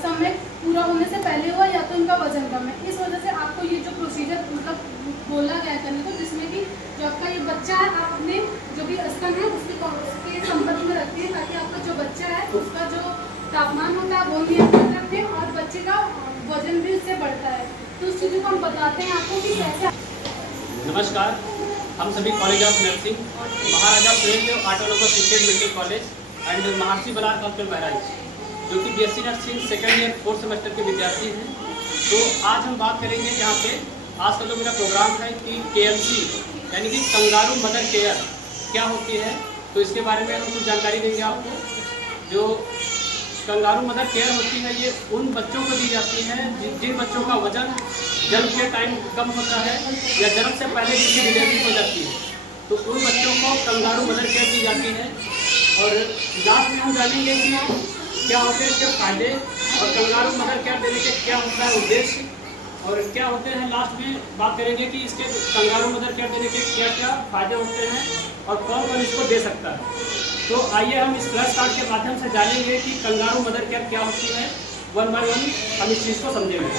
समय पूरा होने से पहले हुआ या तो इनका वजन कम है। इस वजह से आपको ये जो प्रोसीजर मतलब बोला गया करने को, जिसमें कि जो आपका ये बच्चा है आप अपने जो भी स्तन है उसके संपर्क में रखते हैं, ताकि आपका जो बच्चा है उसका जो तापमान होता है वो नियंत्रित रखें और बच्चे का वजन भी उससे बढ़ता है। तो उस चीज़ों को हम बताते हैं आपको कि कैसे। नमस्कार, हम सभी college of nursing, Maharaja Suheldev autonomous institute medical college and Maharshi Balar hospital Bahraich, जो कि BSc nursing second year 4th semester के विद्यार्थी हैं। तो आज हम बात करेंगे यहाँ पे, आज का जो मेरा प्रोग्राम है कि KMC यानी कि कंगारू मदर केयर क्या होती है, तो इसके बारे में हम कुछ जानकारी देंगे आपको। जो कंगारू मदर केयर होती है ये उन बच्चों को दी जाती है जिन बच्चों का वजन जन्म के टाइम कम होता है या जन्म से पहले जिनकी डिलीवरी हो जाती है, तो उन बच्चों को कंगारू मदर केयर दी जाती है। और लास्ट में हम जानेंगे कि क्या होते हैं इसके फायदे और कंगारू मदर केयर देने के क्या होता है उद्देश्य, और क्या होते हैं लास्ट में बात करेंगे कि इसके कंगारू मदर केयर देने के क्या क्या फायदे होते हैं और कौन कौन इसको दे सकता है। तो आइए हम इस फ्लैश कार्ड के माध्यम से जानेंगे कि कंगारू मदर केयर क्या होती है। 1 by 1 हम इस चीज़ को समझेंगे।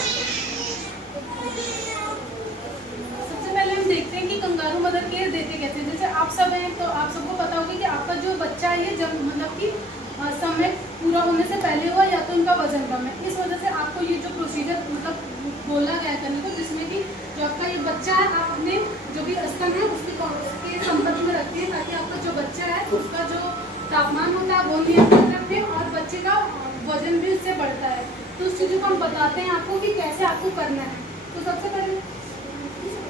सबसे पहले हम देखते हैं कि कंगारू मदर केयर देते कैसे हैं। जैसे आप सब हैं तो आप सबको पता होगा कि आपका जो बच्चा है ये जब मतलब कि समय पूरा होने से पहले हुआ या तो इनका वजन कम है। इस वजह से आपको ये जो प्रोसीजर मतलब बोला गया करने को, जिसमें कि जो आपका ये बच्चा है आप अपने जो भी स्तन है उसके संपर्क में रखते हैं, ताकि आपका जो बच्चा है उसका जो तापमान होता है वो नियंत्रित रखें और बच्चे का वजन भी उससे बढ़ता है। तो उस चीज़ों को हम बताते हैं आपको कि कैसे आपको करना है। तो सबसे पहले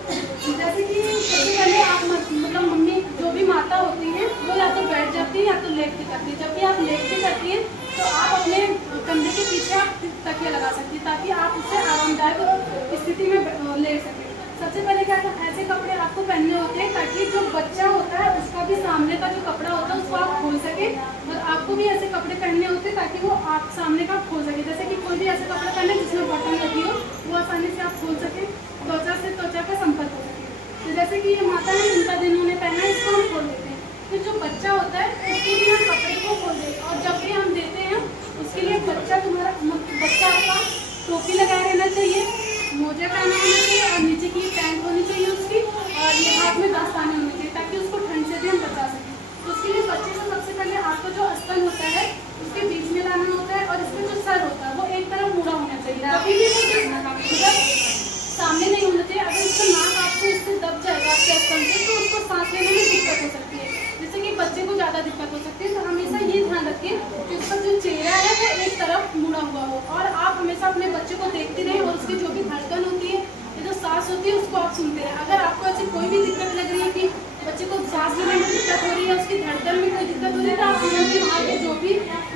जैसे कि सबसे पहले आप मतलब मम्मी जो भी माता होती हैं वो या तो बैठ जाती है या तो लेट के करती है। जब भी आप लेट के करती हैं तो आप अपने कंधे के पीछे आप तकिया लगा सकती हैं, ताकि आप उससे आरामदायक स्थिति में लेट सकें। सबसे पहले क्या ऐसे कपड़े आपको पहनने होते हैं ताकि जो बच्चा होता है उसका भी सामने का जो कपड़ा होता है उसको आप खोल सके, और आपको भी ऐसे कपड़े पहनने होते हैं ताकि वो आप सामने का खोल सके। जैसे कि कोई भी ऐसे कपड़े पहने जिसमें बटन लगी हो वो आसानी से आप खोल सके, त्वचा से त्वचा का संपर्क हो सके। तो जैसे कि ये माता है इनका जिन्होंने पहना है इसको हम खोल देते हैं। फिर जो बच्चा होता है उसके लिए हम कपड़े को खोल देते हैं, और जब भी हम देते हैं उसके लिए बच्चा आपका टोपी लगाए रहना चाहिए, मोजा पहना होना चाहिए और नीचे की पैंट होनी चाहिए उसकी, और ये हाथ में दस्ताने होने चाहिए ताकि उसको ठंड से भी हम बचा सकें। तो उसके लिए बच्चे को सबसे पहले आपका जो स्तन होता है उसके बीच में लाना होता है, और इसमें जो सर होता है वो एक तरफ मुड़ा होना चाहिए, कभी भी वो सामने नहीं होना चाहिए। अगर इसका नाक आपको इससे दब जाएगा आपके स्तन से तो उसको सांस लेने में दिक्कत हो सकती है, जिससे कि बच्चे को ज़्यादा दिक्कत हो सकती है। तो हमेशा ये ध्यान रखें कि उसका जो चेहरा है वो एक तरफ मुड़ा हुआ हो, और आप हमेशा अपने बच्चे को देखते रहें और उसकी जो भी धड़कन होती है ये जो सांस होती है उसको आप सुनते रहें। अगर आपको ऐसी कोई भी दिक्कत लग रही है कि बच्चे को सांस लेने में दिक्कत हो रही है, उसकी धड़कन में कोई दिक्कत हो रही है, तो आप तुरंत वहाँ के जो भी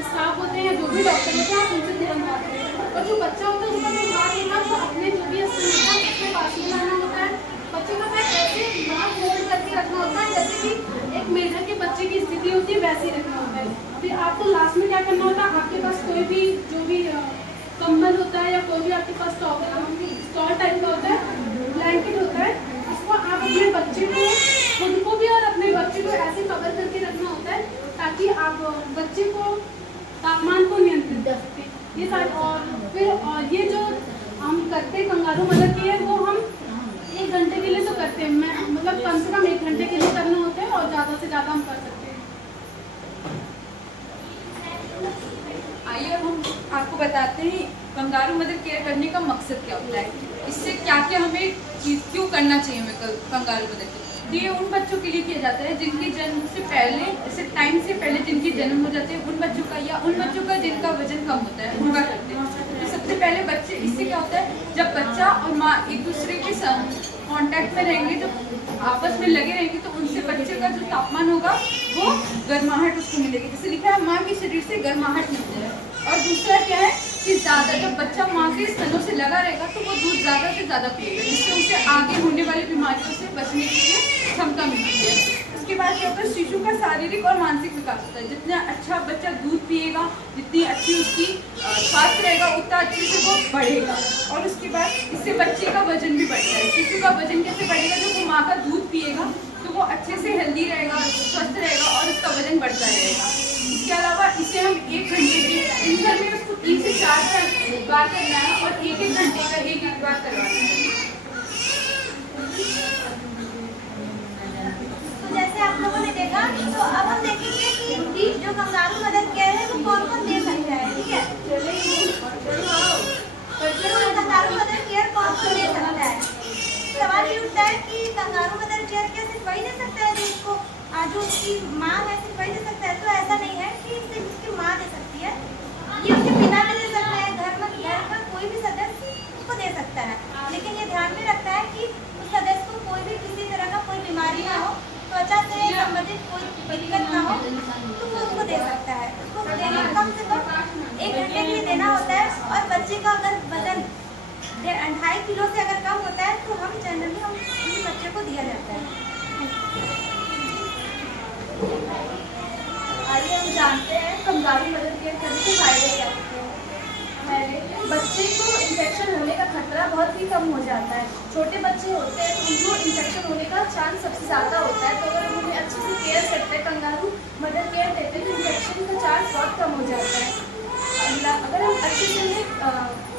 स्टाफ होते हैं जो भी डॉक्टर होते हैं आप उनसे तुरंत बात करें। और जो बच्चा होता है उसका जो हाथ होता है वो अपने जो भी स्तन है उसके पास में लाना होता है। बच्चे का पैर ऐसे नाक होल्ड करके रखना होता है जैसे कि एक मेढक के बच्चे की स्थिति होती है वैसे ही रखना होता है। फिर आपको लास्ट में क्या करना होता है, आपके पास कोई भी जो भी कंबल होता है या कोई भी आपके पास स्टॉल टाइप का होता है, ब्लैंकेट होता है, उसको आप अपने बच्चे को खुद को भी और अपने बच्चे को ऐसे कवर करके रखना होता है ताकि आप बच्चे को तापमान को नियंत्रित कर सकें। ये सारे और फिर ये जो हम करते हैं कंगारू मदर केयर वो हम 1 घंटे के लिए तो करते हैं, मतलब कम से कम 1 घंटे के लिए करना होता है और ज़्यादा से ज़्यादा हम कर सकते हैं। आइए अब हम आपको बताते हैं कंगारू मदर केयर करने का मकसद क्या होता है, इससे क्या क्या हमें चीज़ क्यों करना चाहिए हमें कंगारू मदर केयर। ये उन बच्चों के लिए किया जाता है जिनके जन्म से पहले, जैसे टाइम से पहले जिनके जन्म हो जाते हैं उन बच्चों का, या उन बच्चों का जिनका वजन कम होता है उनका करते हैं। तो सबसे पहले बच्चे, इससे क्या होता है जब बच्चा और माँ एक दूसरे के कांटेक्ट में रहेंगे, जब आपस में लगे रहेंगे तो उनसे बच्चे का जो तापमान होगा वो गर्माहट उसको मिलेगी। जैसे लिखा है माँ के शरीर से गर्माहट मिलती है। और दूसरा क्या है कि ज़्यादा जब बच्चा माँ के स्तनों से लगा रहेगा तो वो दूध ज़्यादा से ज़्यादा पिएगा, जिससे उसे आगे होने वाली बीमारियों से बचने के लिए क्षमता मिलती है। उसके बाद क्या होता है, शिशु का शारीरिक और मानसिक विकास होता है। जितना अच्छा बच्चा दूध पिएगा, जितनी अच्छी उसकी स्वास्थ्य रहेगा, उतना अच्छे से वो बढ़ेगा। और उसके बाद इससे बच्चे का वजन भी बढ़ता है। शिशु का वजन कैसे बढ़ेगा, जब वो माँ का दूध पिएगा तो वो अच्छे से हेल्दी रहेगा, स्वस्थ रहेगा और उसका वजन बढ़ता रहेगा। इसके अलावा इसे हम 1 घंटे के दिन भर में उसको 3 से 4 बार करना है और 1-1 घंटे का 1-1 बार करवाना है। तो जैसे आप लोगों ने देखा, तो अब हम देखेंगे कि जो कंगारू मदर केयर है वो कौन कौन दे सकता है। ठीक है, तो कंगारू मदर केयर कौन कौन दे सकता है। सवाल ये उठता है कि कंगारू मदर केयर क्या सिर्फ वही दे सकता है जिसको जो उसकी माँ है सिर्फ वही दे सकता है। तो ऐसा नहीं है कि सिर्फ उसकी माँ दे सकती है, ये उसके पिता भी दे सकता है, घर का कोई भी सदस्य उसको दे सकता है। लेकिन ये ध्यान में रखता है कि उस सदस्य को कोई भी किसी तरह का कोई बीमारी ना हो, त्वचा से संबंधित कोई दिक्कत ना हो, तो वो उसको दे सकता है। उसको देना कम से कम 1 घंटे के लिए देना होता है। और बच्चे का अगर वजन 2.5 किलो से अगर कम होता है तो हम जनरली उस बच्चे को दिया जाता है। आइए हम जानते हैं कंगारू मदर केयर करने के फायदे क्या होते हैं। पहले बच्चे को इन्फेक्शन होने का खतरा बहुत ही कम हो जाता है। छोटे बच्चे होते हैं तो उनको इन्फेक्शन होने का चांस सबसे ज़्यादा होता है। तो अगर हम उन्हें अच्छे से केयर करते हैं, कंगारू मदर केयर देते हैं, तो इन्फेक्शन का चांस बहुत कम हो जाता है। अगर हम अच्छे से उन्हें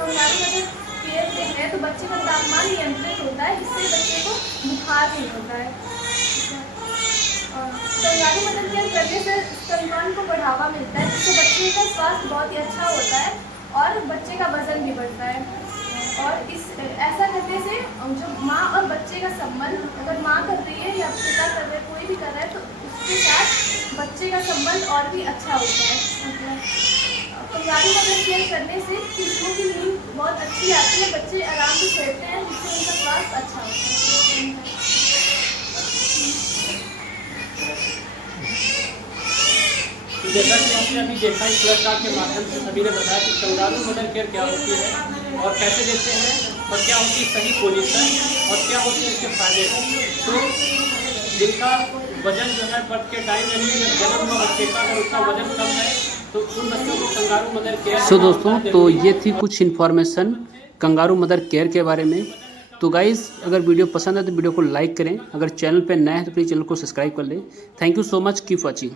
कंगारू मदर केयर देते हैं तो बच्चे का तापमान नियंत्रित होता है, जिससे बच्चे को बुखार नहीं होता है। कंगारू मदर केयर करने से स्तनपान को बढ़ावा मिलता है, जिससे बच्चे का स्वास्थ्य बहुत ही अच्छा होता है और बच्चे का वजन भी बढ़ता है। और ऐसा करने से जो माँ और बच्चे का संबंध, अगर माँ कर रही है या पिता कर रहे हैं, कोई भी कर रहा है, तो उसके साथ बच्चे का संबंध और भी अच्छा होता है। कंगारू मदर केयर करने से शिशुओं की नींद बहुत अच्छी आती है, बच्चे आराम से सोते हैं, जिससे उनका स्वास्थ्य अच्छा होता है। तो जैसा कि आपने अभी देखा इस फ्लैश कार्ड के माध्यम से सभी ने बताया कि कंगारू मदर केयर क्या होती है और कैसे देते हैं और क्या होती है सही पोजीशन और क्या होते हैं इसके फायदे। तो जिनका वजन जो है बर्थ के टाइम यानी जन्म हुआ बच्चे का अगर उसका वजन कम है तो उन बच्चों को कंगारू मदर केयर। दोस्तों, तो ये थी कुछ इन्फॉर्मेशन कंगारू मदर केयर के बारे में। तो गाइज़, अगर वीडियो पसंद है तो वीडियो को लाइक करें, अगर चैनल पे नए हैं तो प्लीज़ चैनल को सब्सक्राइब कर लें। Thank you so much, keep watching.